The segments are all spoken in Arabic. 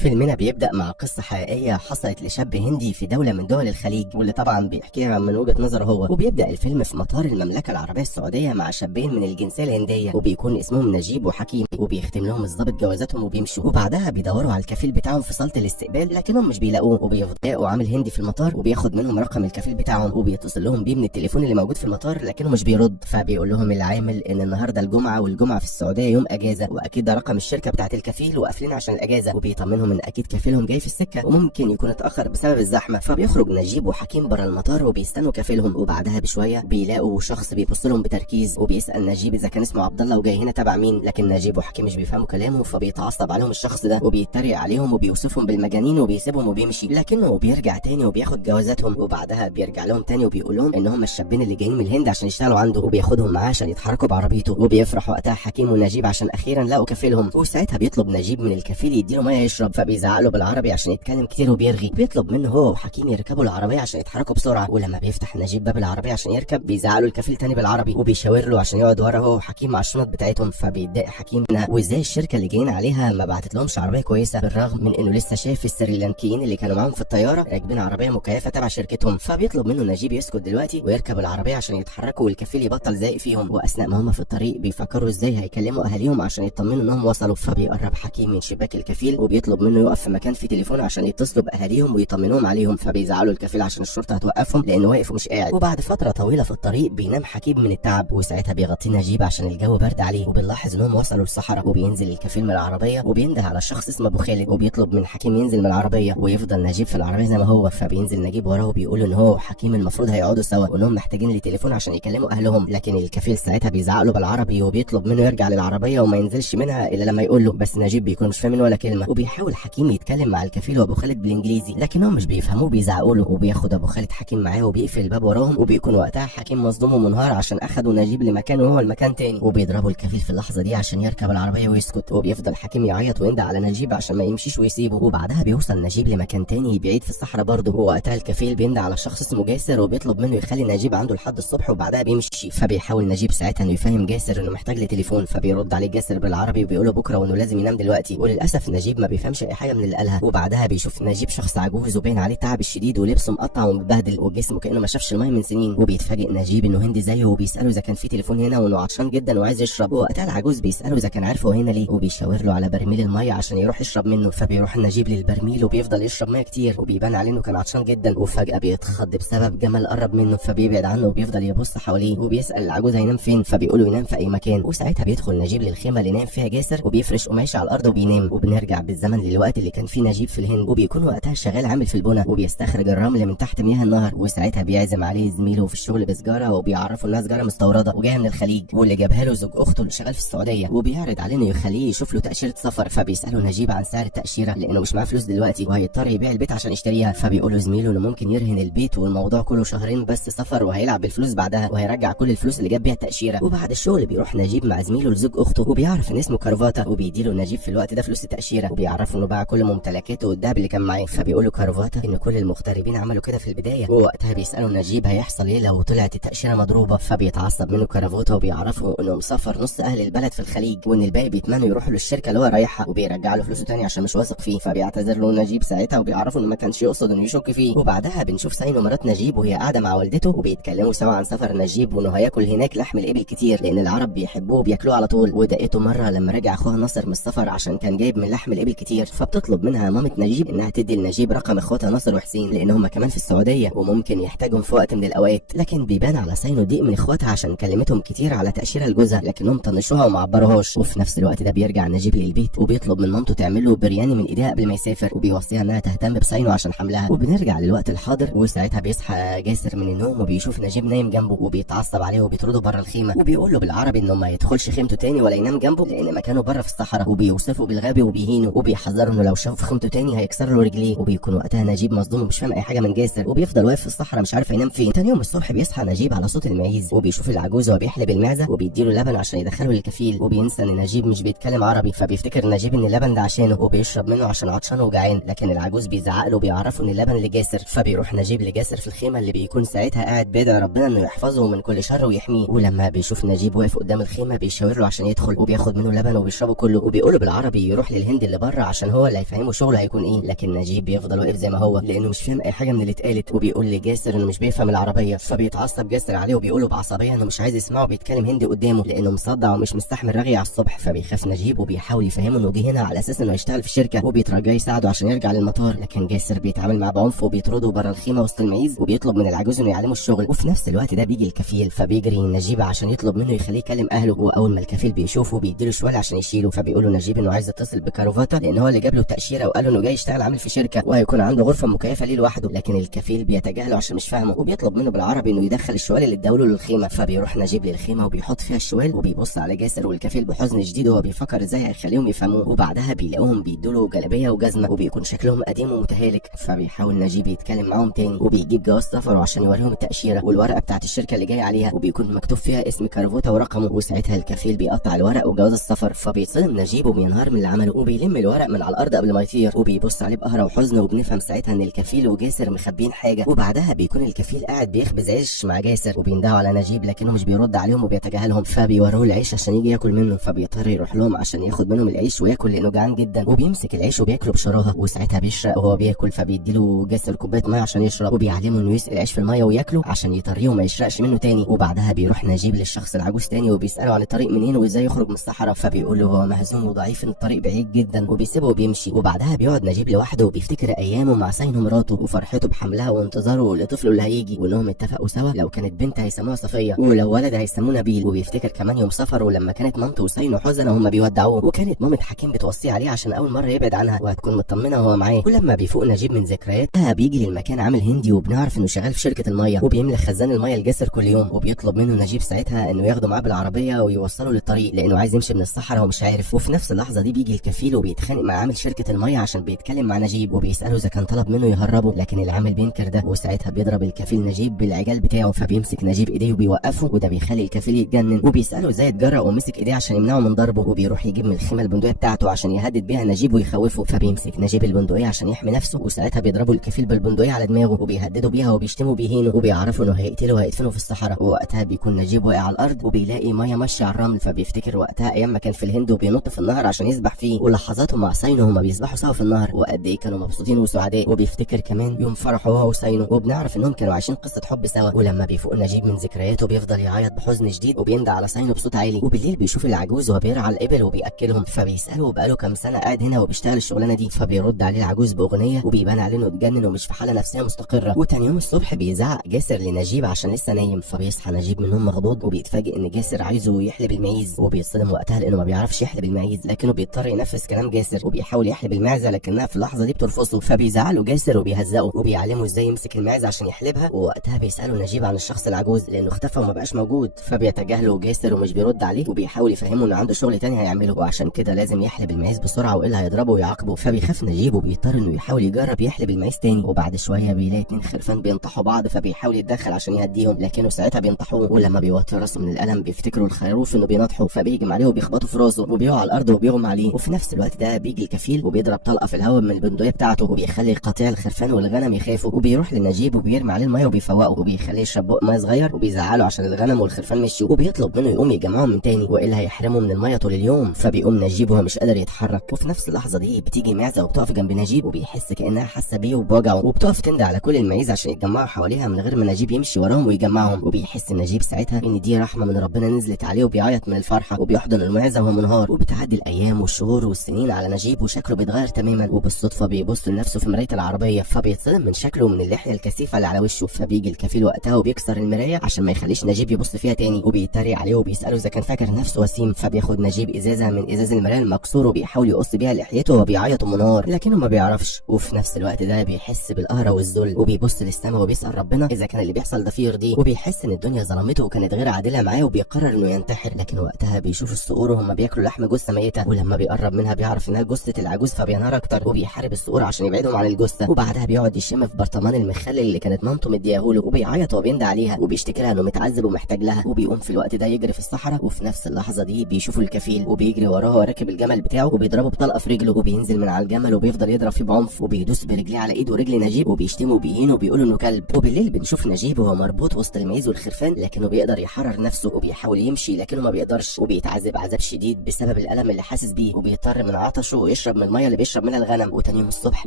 فيلمنا بيبدأ مع قصة حقيقية حصلت لشاب هندي في دولة من دول الخليج، واللي طبعا بيحكيها من وجهة نظره هو. وبيبدأ الفيلم في مطار المملكة العربية السعودية مع شابين من الجنسية الهندية، وبيكون اسمهم نجيب وحكيم، وبيختم لهم الضابط جوازاتهم وبيمشوا. وبعدها بيدوروا على الكفيل بتاعهم في صالة الاستقبال، لكنهم مش بيلاقوه. وبيلاقوا عامل هندي في المطار وبياخد منهم رقم الكفيل بتاعهم، وبيتصل لهم بيه من التليفون اللي موجود في المطار، لكنه مش بيرد. فبيقول لهم العامل ان النهارده الجمعة، والجمعة في السعودية يوم اجازة، واكيد ده رقم الشركة بتاعت الكفيل وقافلين عشان الاجازة. وبيطمنهم ان اكيد كفيلهم جاي في السكه وممكن يكون اتاخر بسبب الزحمه. فبيخرج نجيب وحكيم بره المطار وبيستنوا كفيلهم. وبعدها بشويه بيلاقوا شخص بيبص لهم بتركيز، وبيسال نجيب اذا كان اسمه عبد الله وجاي هنا تبع مين، لكن نجيب وحكيم مش بيفهموا كلامه. فبيتعصب عليهم الشخص ده وبيتريق عليهم وبيوصفهم بالمجانين وبيسيبهم وبيمشي، لكنه بيرجع تاني وبياخد جوازاتهم. وبعدها بيرجع لهم تاني وبيقول لهم ان هم الشابين اللي جايين من الهند عشان يشتغلوا عنده، وبياخدهم معاه عشان يتحركوا بعربيته. وبيفرح وقتها حكيم ونجيب عشان اخيرا لقوا كفيلهم. وساعتها بيطلب نجيب من الكفيل يديله ميه يشرب، فبيزعق له بالعربي عشان يتكلم كتير وبيرغي. بيطلب منه هو وحكيم يركبوا العربيه عشان يتحركوا بسرعه. ولما بيفتح نجيب باب العربيه عشان يركب بيزعق له الكفيل تاني بالعربي، وبيشاور له عشان يقعد ورا هو وحكيم مع الشنط بتاعتهم. فبيتضايق حكيم منها، وازاي الشركه اللي جايين عليها ما بعتت لهمش عربيه كويسه، بالرغم من انه لسه شايف السريلانكيين اللي كانوا معاهم في الطياره راكبين عربيه مكيفه تبع شركتهم. فبيطلب منه نجيب يسكت دلوقتي ويركب العربيه عشان يتحركوا والكفيل يبطل زايق فيهم. واثناء ما هم في الطريق بيفكروا ازاي هيكلموا اهاليهم عشان يطمنوا انهم وصلوا. فبيقرب حكيم من شباك الكفيل وبيطلب منه يقف في مكان فيه تليفون عشان يتصلوا باهاليهم ويطمنوهم عليهم. فبيزعلوا الكفيل عشان الشرطه هتوقفهم لانه واقف ومش قاعد. وبعد فتره طويله في الطريق بينام حكيم من التعب، وساعتها بيغطيه نجيب عشان الجو برد عليه. وبنلاحظ انهم وصلوا الصحراء، وبينزل الكفيل من العربيه وبينده على شخص اسمه ابو خالد، وبيطلب من حكيم ينزل من العربيه ويفضل نجيب في العربيه زي ما هو. فبينزل نجيب وراه وبيقول ان هو وحكيم المفروض هيقعدوا سوا وانهم محتاجين لتليفون عشان يكلموا اهلهم، لكن الكفيل ساعتها بيزعق له بالعربي وبيطلب منه يرجع للعربيه وما ينزلش منها الا لما يقول له. بس نجيب بيكون مش فاهم ولا كلمه، وبيحاول حكيم يتكلم مع الكفيل وابو خالد بالانجليزي، لكنهم مش بيفهموه بيزعقوا له. وبياخد ابو خالد حكيم معاه وبيقفل الباب وراهم، وبيكون وقتها حكيم مصدوم ومنهار عشان اخدوا نجيب لمكانه وهو المكان تاني. وبيضربوا الكفيل في اللحظه دي عشان يركب العربيه ويسكت، وبيفضل حكيم يعيط ويندى على نجيب عشان ما يمشيش ويسيبه. وبعدها بيوصل نجيب لمكان تاني بعيد في الصحراء برضه، ووقتها الكفيل بيندى على شخص اسمه جاسر وبيطلب منه يخلي نجيب عنده لحد الصبح وبعدها بيمشي. فبيحاول نجيب ساعتها انه يفهم جاسر انه محتاج لتليفون، فبيرد عليه جاسر بالعربي وبيقول له بكره وانه لازم ينام دلوقتي. وللاسف نجيب ما بيفهمش اي حاجه من اللي قالها. وبعدها بيشوف نجيب شخص عجوز وباين عليه تعب الشديد ولبسه مقطع ومتبهدل وجسمه كانه ما شافش الميه من سنين. وبيتفاجئ نجيب انه هندي زيه وبيساله اذا كان في تليفون هنا وانه عطشان جدا وعايز يشرب. ووقتها العجوز بيساله اذا كان عارفه هنا ليه، وبيشاور له على برميل الميه عشان يروح يشرب منه. فبيروح نجيب للبرميل وبيفضل يشرب ميه كتير، وبيبان عليه انه كان عطشان جدا. وفجاه بيتخض بسبب جمل قرب منه، فبيبعد عنه وبيفضل يبص حواليه وبيسال العجوز هينام فين، فبيقول له ينام في اي مكان. وساعتها بيدخل نجيب للخيمه اللي نام فيها جاسر وبيفرش قماش على الارض وبينام. وبنرجع بالزمن للوقت اللي كان فيه نجيب في الهند، وبيكون وقتها شغال عامل في البنا وبيستخرج الرمل من تحت مياه النهر. وساعتها بيعزم عليه زميله في الشغل بسجاره وبيعرفه انها سجاره مستورده وجايه من الخليج، واللي جابها له زوج اخته اللي شغال في السعوديه. وبيعرض عليه انه يخليه يشوف له تاشيره سفر. فبيساله نجيب عن سعر التاشيره لانه مش معاه فلوس دلوقتي وهيضطر يبيع البيت عشان يشتريها. فبيقول له زميله انه ممكن يرهن البيت والموضوع كله شهرين بس سفر، وهيلعب بالفلوس بعدها وهيرجع كل الفلوس اللي جاب بيها التاشيره. وبعد الشغل بيروح نجيب مع زميله لزوج اخته وبيعرف ان اسمه كارفاتا، وبيديله نجيب في الوقت ده فلوس التاشيره وبيعرفه انه باع كل ممتلكاته والدهب اللي كان معاه. فبيقول له كارفاتا ان كل المغتربين عملوا كده في البدايه. ووقتها بيسالوا نجيب هيحصل ايه لو طلعت التاشيره مضروبه. فبيتعصب منه كارفاتا وبيعرفه انه مسافر نص اهل البلد في الخليج وان الباقي بيتمنوا يروحوا للشركه اللي هو رايحها، وبيرجع له فلوسه تاني عشان مش واثق فيه. فبيعتذر له نجيب ساعتها وبيعرفه انه ما كانش يقصد انه يشك فيه. وبعدها بنشوف ساينو مرات نجيب وهي قاعده مع والدته وبيتكلموا سوا عن سفر نجيب وانه هياكل هناك لحم الابل كتير لان العرب بيحبوه وبياكلوه على طول. ودقته مره لما رجع اخوها ناصر من السفر عشان كان جايب من لحم الابل كتير. فبتطلب منها مامة نجيب انها تدي لنجيب رقم اخواتها ناصر وحسين لان هم كمان في السعوديه وممكن يحتاجهم في وقت من الاوقات. لكن بيبان على ساينو ضيق من اخواتها عشان كلمتهم كتير على تاشيره لجوزها لكنهم طنشوها وما عبروهاش. وفي نفس الوقت ده بيرجع نجيب للبيت وبيطلب من مامته تعمل له برياني من ايديها قبل ما يسافر، وبيوصيها انها تهتم بساينو عشان حملها. وبنرجع للوقت الحاضر وساعتها بيصحى جاسر من النوم وبيشوف نجيب نايم جنبه وبيتعصب عليه وبيطرده بره الخيمه، وبيقول له بالعربي انه ما يدخلش خيمته تاني ولا ينام جنبه لان مكانه بره في الصحراء، وبيوصفه بالغبي وبيهينه وبيحذره انه لو شافه في خيمته تاني هيكسر له رجليه. وبيكون وقتها نجيب مصدوم ومش فاهم اي حاجه من جاسر وبيفضل واقف في الصحراء مش عارف ينام فين. تاني يوم الصبح بيصحى نجيب على صوت المعيز وبيشوف العجوز وهو بيحلب المعزه وبيديله لبن عشان يدخله للكفيل، وبينسى ان نجيب مش بيتكلم عربي فبيفتكر نجيب ان اللبن ده عشانه وبيشرب منه عشان عطشان وجعان. لكن العجوز بيزعق له وبيعرفه ان اللبن لجاسر. فبيروح نجيب لجاسر في الخيمه اللي بيكون ساعتها قاعد بيدعي ربنا انه يحفظه من كل شر ويحميه. ولما بيشوف نجيب واقف قدام الخيمه بيشاور له عشان يدخل وبياخد منه لبن وبيشربه كله وبيقوله بالعربي يروح للهند اللي بره عشان عشان هو اللي هيفهمه شغله هيكون ايه. لكن نجيب بيفضل واقف زي ما هو لانه مش فاهم اي حاجه من اللي اتقالت، وبيقول لجاسر انه مش بيفهم العربيه. فبيتعصب جاسر عليه وبيقول له بعصبيه انه مش عايز يسمعه بيتكلم هندي قدامه لانه مصدع ومش مستحمل رغي على الصبح. فبيخاف نجيب وبيحاول يفهمه انه جه هنا على اساس انه يشتغل في شركه، وبيترجاه يساعده عشان يرجع للمطار. لكن جاسر بيتعامل معاه بعنف وبيطرده بره الخيمه وسط المعيز، وبيطلب من العجوز انه يعلمه الشغل. وفي نفس الوقت ده بيجي الكفيل، فبيجري نجيب عشان يطلب منه يخليه يكلم اهله. واول ما الكفيل بيشوفه بيديله شوال عشان يشيله. فبيقول له نجيب انه عايز يتصل بكاروفاتا لان هو اللي جاب له التاشيره وقال له انه جاي يشتغل عامل في شركه وهيكون عنده غرفه مكيفه ليه لوحده. لكن الكفيل بيتجاهله عشان مش فاهمه، وبيطلب منه بالعربي انه يدخل الشوال اللي اداله للخيمه. فبيروح نجيب للخيمه وبيحط فيها الشوال، وبيبص على جاسر والكفيل بحزن شديد وهو بيفكر ازاي هيخليهم يفهموه. وبعدها بيلاقوهم بيدوا جلابيه وجزمه وبيكون شكلهم قديم ومتهالك. فبيحاول نجيب يتكلم معاهم تاني، وبيجيب جواز سفره عشان يوريهم التاشيره والورقه بتاعت الشركه اللي جاي عليها، وبيكون مكتوب فيها اسم كاروفوتا ورقمه. وساعتها الكفيل بيقطع الورق وجواز السفر. فبيتصدم نجيب وبينهار من اللي عمله، وبيلم الورق من على الارض قبل ما يطير، وبيبص عليه بقهره وحزن. وبنفهم ساعتها ان الكفيل وجاسر مخبيين حاجه. وبعدها بيكون الكفيل قاعد بيخبز عيش مع جاسر، وبيندهوا على نجيب لكنه مش بيرد عليهم وبيتجاهلهم. فبيوروه العيش عشان يجي ياكل منه، فبيضطر يروح لهم عشان ياخد منهم العيش وياكل لانه جعان جدا. وبيمسك العيش وبياكله بشراهه، وساعتها بيشرق وهو بياكل. فبيديله جاسر كوبايه ميه عشان يشرب، وبيعلمه انه يسقي العيش في الميه وياكله عشان يطريه وما يشرقش منه تاني. وبعدها بيروح نجيب للشخص العجوز تاني وبيساله عن الطريق منين وازاي يخرج من الصحراء. فبيقول له هو مهزوم وضعيف ان الطريق بعيد جدا، وبيسيبه وبيمشي. وبعدها بيقعد نجيب لوحده وبيفتكر ايامه مع ساينو مراته وفرحته بحملها وانتظاره لطفله اللي هيجي، وانهم اتفقوا سوا لو كانت بنت هيسموها صفيه ولو ولد هيسموه نبيل. وبيفتكر كمان يوم سفره لما كانت مامته وساينو حزنه وهم بيودعوه، وكانت مامة حكيم بتوصيه عليه عشان اول مره يبعد عنها وهتكون مطمنه وهو معاه. ولما بيفوق نجيب من ذكرياتها بيجي للمكان عامل هندي، وبنعرف انه شغال في شركه الميه وبيملى خزان الميه لجاسر كل يوم. وبيطلب منه نجيب ساعتها انه ياخده معاه بالعربيه ويوصله للطريق لانه عايز يمشي من الصحراء ومش عارف. وفي نفس اللحظه دي بيجي الكفيل وبيتخانق مع عامل شركه الميه عشان بيتكلم مع نجيب، وبيساله اذا كان طلب منه يهربه، لكن العامل بينكر ده. وساعتها بيضرب الكفيل نجيب بالعجال بتاعه، فبيمسك نجيب ايديه وبيوقفه، وده بيخلي الكفيل يتجنن. وبيساله ازاي اتجرأ ومسك ايديه عشان يمنعه من ضربه، وبيروح يجيب من الخيمه البندقيه بتاعته عشان يهدد بيها نجيب ويخوفه. فبيمسك نجيب البندقيه عشان يحمي نفسه، وساعتها بيضربه الكفيل بالبندقيه على دماغه وبيهدده بيها وبيشتمه وبيهينه، وبيعرفوا انه هيقتله وهيدفنه في الصحراء. ووقتها بيكون نجيب واقع على الارض وبيلاقي ميه ماشيه على الرمل، فبيفتكر وقتها ايام ما كان في الهند وبينط في النهر عشان يسبح فيه، ولحظاته مع ساينو هما بيسبحوا سوا في النهر وقد ايه كانوا مبسوطين وسعداء. وبيفتكر كمان يوم فرحه هو وساينو، وبنعرف انهم كانوا عايشين قصه حب سوا. ولما بيفوق نجيب من ذكرياته بيفضل يعيط بحزن شديد وبيندى على ساينو بصوت عالي. وبالليل بيشوف العجوز وهو بيرعى الابل وبياكلهم، فبيساله بقاله كام سنه قاعد هنا وبيشتغل الشغلانه دي. فبيرد عليه العجوز باغنيه وبيبان عليه انه اتجنن ومش في حاله نفسيه مستقره. وتاني يوم الصبح بيزعق جاسر لنجيب عشان لسه نايم، فبيصحى نجيب من النوم مخضوض وبيتفاجئ ان جاسر عايزه يحلب المعيز، وبيتصدم وقتها لانه ما بيعرفش يحلب المعيز، لكنه بيضطر ينفذ كلام جاسر وبيحاول يحلب المعزه لكنها في اللحظه دي بترفضه. فبيزعله جاسر وبيهزقه وبيعلمه ازاي يمسك المعزه عشان يحلبها. ووقتها بيساله نجيب عن الشخص العجوز لانه اختفى وما بقاش موجود، فبيتجاهله جاسر ومش بيرد عليه، وبيحاول يفهمه انه عنده شغل تاني هيعمله وعشان كده لازم يحلب المعيز بسرعه والا هيضربه ويعاقبه. فبيخاف نجيب وبيضطر انه يحاول يجرب يحلب المعيز تاني. وبعد شويه بيلاقي اتنين خرفان بينطحوا بعض، فبيحاول يتدخل عشان يهديهم لكنه ساعتها بينطحوه. ولما بيوطي راسه من الالم بيفتكروا الخروف انه بينطحوا، فبيهجم عليه وبيخبطوا في راسه وبيقع على الارض وبيغمى عليه. وفي نفس الوقت ده بيجي الكفيل وبيضرب طلقه في الهواء من البندقيه بتاعته وبيخلي قطيع الخرفان والغنم يخافوا، وبيروح لنجيب وبيرمي عليه الميه وبيفوقه وبيخليه يشرب بق ميه صغير، وبيزعله عشان الغنم والخرفان مشوا، وبيطلب منه يقوم يجمعهم من تاني والا هيحرمه من الميه طول اليوم. فبيقوم نجيب وهو مش قادر يتحرك. وفي نفس اللحظه دي بتيجي معزه وبتقف جنب نجيب وبيحس كانها حاسه بيه وبوجعه، وبتقف تندى على كل المعيز عشان يتجمعوا حواليها من غير ما نجيب يمشي وراهم ويجمعهم. وبيحس نجيب ساعتها ان دي رحمه من ربنا نزلت عليه، وبيعيط من الفرحه وبيحضن المعزه وهو منهار. وبتعدي الايام والشهور والسنين على نجيب وشكله بيتغير تماما، وبالصدفه بيبص لنفسه في مرايه العربيه فبيتصدم من شكله ومن اللحيه الكثيفه اللي على وشه. فبيجي الكفيل وقتها وبيكسر المرايه عشان ما يخليش نجيب يبص فيها تاني، وبيتريق عليه وبيساله اذا كان فاكر نفسه وسيم. فبياخد نجيب ازازه من ازاز المرايه المكسور وبيحاول يقص بيها لحيته وهو بيعيط ومنهار لكنه ما بيعرفش. وفي نفس الوقت ده بيحس بالقهره والذل وبيبص للسماء وبيسال ربنا اذا كان اللي بيحصل ده فيه يرضيه، وبيحس ان الدنيا ظلمته وكانت غير عادله معاه وبيقرر انه ينتحر. لكن وقتها بيشوف الصقور وهم بياكلوا لحم جثه ميته، ولما بيقرب منها بيعرف انها جثه العجوز فبينهار اكتر وبيحارب الصقور عشان يبعدهم عن الجثه. وبعدها بيقعد يشم في برطمان المخلل اللي كانت مامته مدياهوله وبيعيط وبيندى عليها وبيشتكي لها انه متعذب ومحتاج لها. وبيقوم في الوقت ده يجري في الصحراء، وفي نفس اللحظه دي بيشوفوا الكفيل وبيجري وراه وراكب الجمل بتاعه وبيضربه بطلقه في رجله، وبينزل من على الجمل وبيفضل يضرب فيه بعنف وبيدوس برجليه على ايده ورجل نجيب وبيشتمه وبيهينه وبيقول انه كلب. وبالليل بنشوف نجيب وهو مربوط وسط المعيز والخرفان لكنه بيقدر يحرر نفسه وبيحاول يمشي لكنه ما بيقدرش، وبيتعذب عذاب شديد بسبب الالم اللي حاسس بيه، وبيضطر من عطشه وبيشرب من الميه اللي بيشرب منها الغنم. وتاني يوم الصبح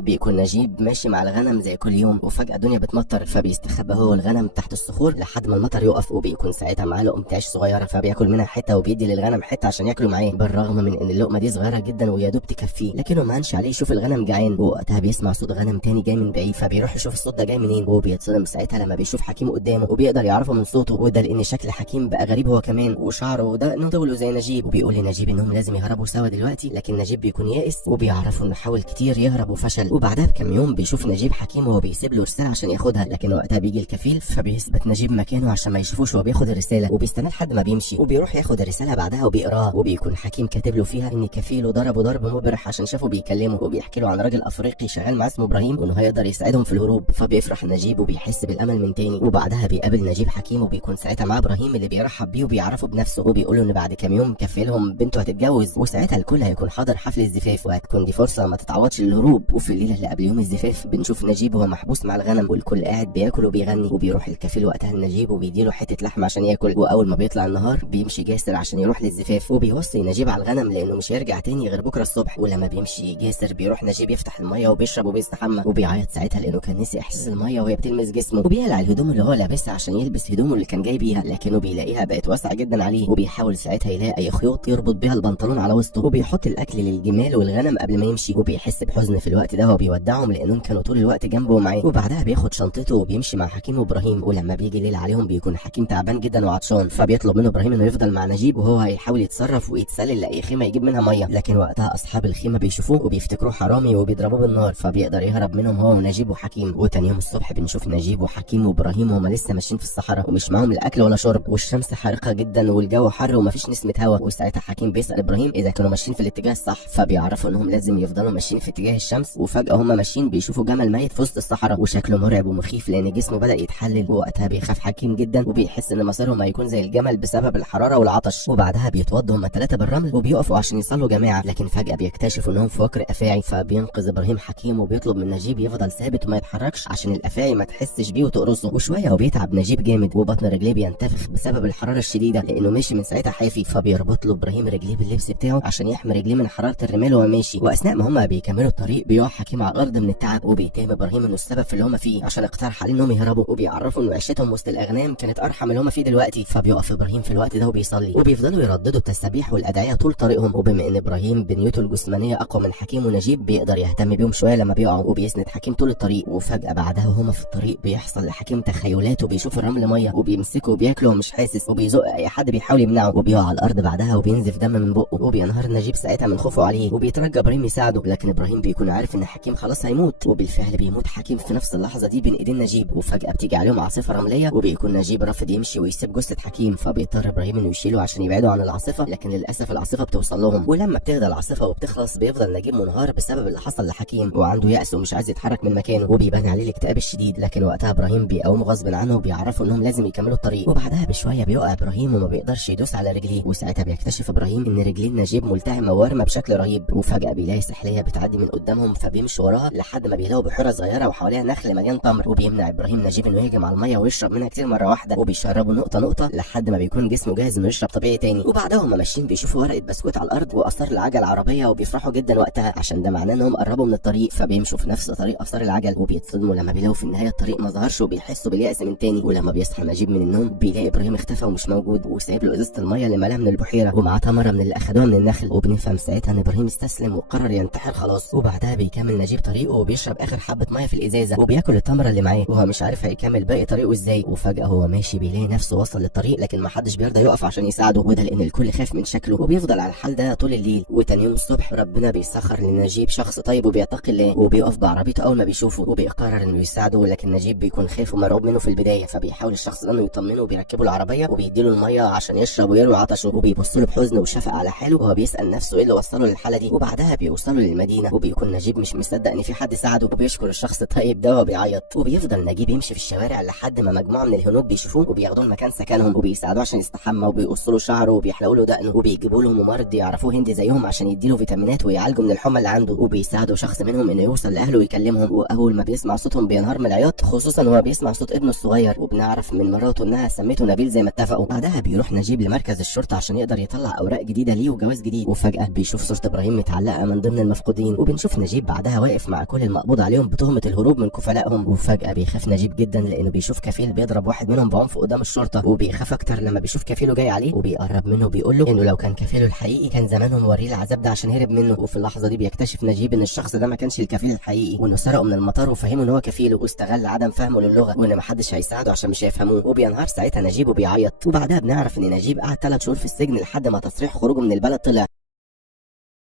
بيكون نجيب ماشي مع الغنم زي كل يوم، وفجاه الدنيا بتمطر فبيستخبى هو والغنم تحت الصخور لحد ما المطر يقف، وبيكون ساعتها معاه لقمه عيش صغيره فبياكل منها حته وبيدي للغنم حته عشان ياكلوا معاه، بالرغم من ان اللقمه دي صغيره جدا ويا دوب تكفيه، لكنه ما هنش عليه يشوف الغنم جعان. ووقتها بيسمع صوت غنم تاني جاي من بعيد فبيروح يشوف الصوت ده جاي منين، وبيتصدم ساعتها لما بيشوف حكيم قدامه وبيقدر يعرفه من صوته، وده لان شكل حكيم بقى غريب هو كمان، وشعره ودقنه طوله زي نجيب. وبيقول لنجيب انهم لازم يهربوا سوا دلوقتي، لكن نجيب بيكون يائس وبيعرفوا انه حاول كتير يهرب وفشل. وبعدها بكام يوم بيشوف نجيب حكيم وهو بيسيب له رساله عشان ياخدها، لكن وقتها بيجي الكفيل فبيثبت نجيب مكانه عشان ما يشوفوش وهو بياخد الرساله، وبيستنى لحد ما بيمشي وبيروح ياخد الرساله بعدها وبيقراها، وبيكون حكيم كاتب له فيها ان كفيله ضربه ضرب مبرح عشان شافه بيكلمه، وبيحكي له عن راجل افريقي شغال معاه اسمه ابراهيم وانه هيقدر يساعدهم في الهروب. فبيفرح نجيب وبيحس بالامل من تاني. وبعدها بيقابل نجيب حكيم وبيكون ساعتها معاه ابراهيم اللي بيرحب بيه وبيعرفه بنفسه، وبيقول له ان بعد كام يوم كفيلهم بنته هتتجوز، وساعتها الكل هيكون حاضر حفل الزفاف، وهتكون دي فرصه ما تتعوضش للهروب. وفي الليله اللي قبل يوم الزفاف بنشوف نجيب وهو محبوس مع الغنم والكل قاعد بياكل وبيغني، وبيروح الكفيل وقتها لنجيب وبيديله حته لحمه عشان ياكل. واول ما بيطلع النهار بيمشي جاسر عشان يروح للزفاف، وبيوصي نجيب على الغنم لانه مش هيرجع تاني غير بكره الصبح. ولما بيمشي جاسر بيروح نجيب يفتح الميه وبيشرب وبيستحمى، وبيعيط ساعتها لانه كان نسي احساس الميه وهي بتلمس جسمه، وبيقلع الهدوم اللي هو لابسها عشان يلبس هدومه اللي كان جاي بيها، لكنه بيلاقيها بقت واسعه جدا عليه، وبيحاول ساعتها يلاقي اي خيوط يربط بيها البنطلون على وسطه، وبيحط الاكل للجمال والغنم قبل ما يمشي، وبيحس بحزن في الوقت ده وهو بيودعهم لانهم كانوا طول الوقت جنبه ومعاه. وبعدها بياخد شنطته وبيمشي مع حكيم وابراهيم، ولما بيجي ليل عليهم بيكون حكيم تعبان جدا وعطشان، فبيطلب منه ابراهيم انه يفضل مع نجيب وهو هيحاول يتصرف ويتسلل لاي خيمه يجيب منها ميه، لكن وقتها اصحاب الخيمه بيشوفوه وبيفتكروه حرامي وبيضربوه بالنار، فبيقدر يهرب منهم هو ونجيب وحكيم. وتاني يوم الصبح بنشوف نجيب وحكيم وابراهيم وهما لسه ماشيين في الصحراء ومش معاهم لا اكل ولا شرب، والشمس حارقه جدا والجو حر ومفيش نسمه هواء. وساعتها حكيم بيسال ابراهيم اذا كانوا ماشيين في الاتجاه الصح، فبيعرفوا انهم لازم يفضلوا ماشيين في اتجاه الشمس. وفجاه هما ماشيين بيشوفوا جمل ميت في وسط الصحراء وشكله مرعب ومخيف لان جسمه بدا يتحلل، ووقتها بيخاف حكيم جدا وبيحس ان مصيرهم هيكون زي الجمل بسبب الحراره والعطش. وبعدها بيتوضوا هما الثلاثه بالرمل وبيقفوا عشان يصلوا جماعه، لكن فجاه بيكتشفوا انهم في وكر افاعي، فبينقذ ابراهيم حكيم وبيطلب من نجيب يفضل ثابت وما يتحركش عشان الافاعي ما تحسش بيه وتقرصه. وشويه وبيتعب نجيب جامد وبطن رجليه بينتفخ بسبب الحراره الشديده لانه ماشي من ساعتها حافي، فبيربط له ابراهيم رجليه باللبس بتاعه عشان يحمي رجليه من حراره الرمال وهو ماشي. واثناء ما هما بيكملوا الطريق بيقع حكيم على الارض من التعب، وبيتهم ابراهيم انه السبب في اللي هما فيه عشان اقترح عليه انهم يهربوا، وبيعرفوا انه عيشتهم وسط الاغنام كانت ارحم من اللي هما فيه دلوقتي. فبيقف ابراهيم في الوقت ده وبيصلي، وبيفضلوا يرددوا التسابيح والادعيه طول طريقهم، وبما ان ابراهيم بنيته الجسمانيه اقوى من حكيم ونجيب بيقدر يهتم بيهم شويه لما بيقعوا، وبيسند حكيم طول الطريق. وفجاه بعدها وهما في الطريق بيحصل لحكيم تخيلات وبيشوف الرمل ميه وبيمسكه وبياكله ومش حاسس، وبيزق اي حد بيحاول يمنعه وبيقع على الارض بعدها وبينزف دم من بقه، وبينهار نجيب ساعتها من خوفه عليه وبيترجى ابراهيم يساعده، لكن ابراهيم بيكون عارف ان حكيم خلاص هيموت. وبالفعل بيموت حكيم في نفس اللحظه دي بين ايدين نجيب، وفجاه بتيجي عليهم عاصفه رمليه وبيكون نجيب رافض يمشي ويسيب جثه حكيم، فبيضطر ابراهيم انه يشيله عشان يبعدوا عن العاصفه، لكن للاسف العاصفه بتوصل لهم. ولما بتهدى العاصفه وبتخلص بيفضل نجيب منهار بسبب اللي حصل لحكيم وعنده يأس ومش عايز يتحرك من مكانه وبيبان عليه الاكتئاب الشديد، لكن وقتها ابراهيم بيقومه غصب عنه وبيعرفوا انهم لازم يكملوا الطريق. وبعدها بشويه بيقع ابراهيم وما بيقدرش يدوس على رجليه، وساعتها بيكتشف ابراهيم ان رجلين نجيب ملتهمه وارمه بشكل رهيب، وفجاه بيلاقي سحليه بتعدي من قدامهم فبيمشي وراها لحد ما بيلاقوا بحيره صغيره وحواليها نخل مليان تمر، وبيمنع ابراهيم نجيب انه يهجم على الميه ويشرب منها كتير مره واحده، وبيشربه نقطه نقطه لحد ما بيكون جسمه جاهز انه يشرب طبيعي تاني. وبعدها هم ماشيين بيشوفوا ورقه بسكوت على الارض واثار العجل عربيه وبيفرحوا جدا وقتها عشان ده معناه انهم قربوا من الطريق، فبيمشوا في نفس طريق اثار العجل وبيتصدموا لما بيلاقوا في النهايه الطريق ما ظهرش وبيحسوا باليأس من تاني. ولما بيصحى نجيب من النوم بيلاقي ابراهيم اختفى ومش موجود وسايب له ازازه الميه اللي ملاها من البحيره ومعاه تمره من اللي اخدوها من النخل، وبنفهم ساعتها ان ابراهيم استسلم وقرر ينتحر خلاص. وبعدها بيكمل نجيب طريقه وبيشرب اخر حبه ميه في الازازه وبياكل التمره اللي معاه وهو مش عارف هيكمل باقي طريقه ازاي. وفجاه هو ماشي بيلاقي نفسه وصل للطريق لكن ما حدش بيرضى يقف عشان يساعده، وده لان الكل خاف من شكله وبيفضل على الحال ده طول الليل. وتاني يوم الصبح ربنا بيسخر لنجيب شخص طيب وبيتقي الله وبيقف بعربيته اول ما بيشوفه وبيقرر انه يساعده، لكن نجيب بيكون خايف ومرعوب منه في البدايه، فبيحاول الشخص ده انه يطمنه وبيركبه العربيه وبيديله الميه عشان يشرب ويروي عطشه، وبيبص له بحزن وشفقه على حاله وهو بيسال نفسه ايه اللي وصله للحاله دي. وبعدها بيوصلوا للمدينه وبيكون نجيب مش مصدق ان في حد ساعده وبيشكر الشخص الطيب ده وبيعيط. وبيفضل نجيب يمشي في الشوارع لحد ما مجموعه من الهنود بيشوفوه وبياخدوه لمكان سكنهم وبيساعدوه عشان يستحمى وبيقصوا له شعره وبيحلقوا له دقنه وبيجيبوا له ممرض يعرفوه هندي زيهم عشان يديله فيتامينات ويعالجوا من الحمى اللي عنده، وبيساعدوا شخص منهم انه يوصل لاهله ويكلمهم، واول ما بيسمع صوتهم بينهار من العياط خصوصا هو بيسمع صوت ابنه الصغير، وبنعرف من مراته انها سميته نبيل زي ما اتفقوا. بعدها بيروح نجيب لمركز الشرطه عشان يقدر يطلع اوراق جديده ليه وجواز جديد، وفجاه بيشوف صوره ابراهيم متعلقه متعلقه من ضمن المفقودين. وبنشوف نجيب بعدها واقف مع كل المقبوض عليهم بتهمه الهروب من كفلائهم. وفجاه بيخاف نجيب جدا لانه بيشوف كفيل بيضرب واحد منهم بعنف قدام الشرطه، وبيخاف اكتر لما بيشوف كفيله جاي عليه وبيقرب منه وبيقول له انه لو كان كفيله الحقيقي كان زمانه موريه العذاب ده عشان هرب منه. وفي اللحظه دي بيكتشف نجيب ان الشخص ده ما كانش الكفيل الحقيقي، وانه سرقه من المطار وفهمه ان هو كفيله، واستغل عدم فهمه للغه وان محدش هيساعده عشان مش هيفهموه. وبينهار ساعتها نجيب وبيعيط. وبعدها بنعرف ان نجيب قعد 3 شهور في السجن لحد ما تصريح خروجه من البلد طلع.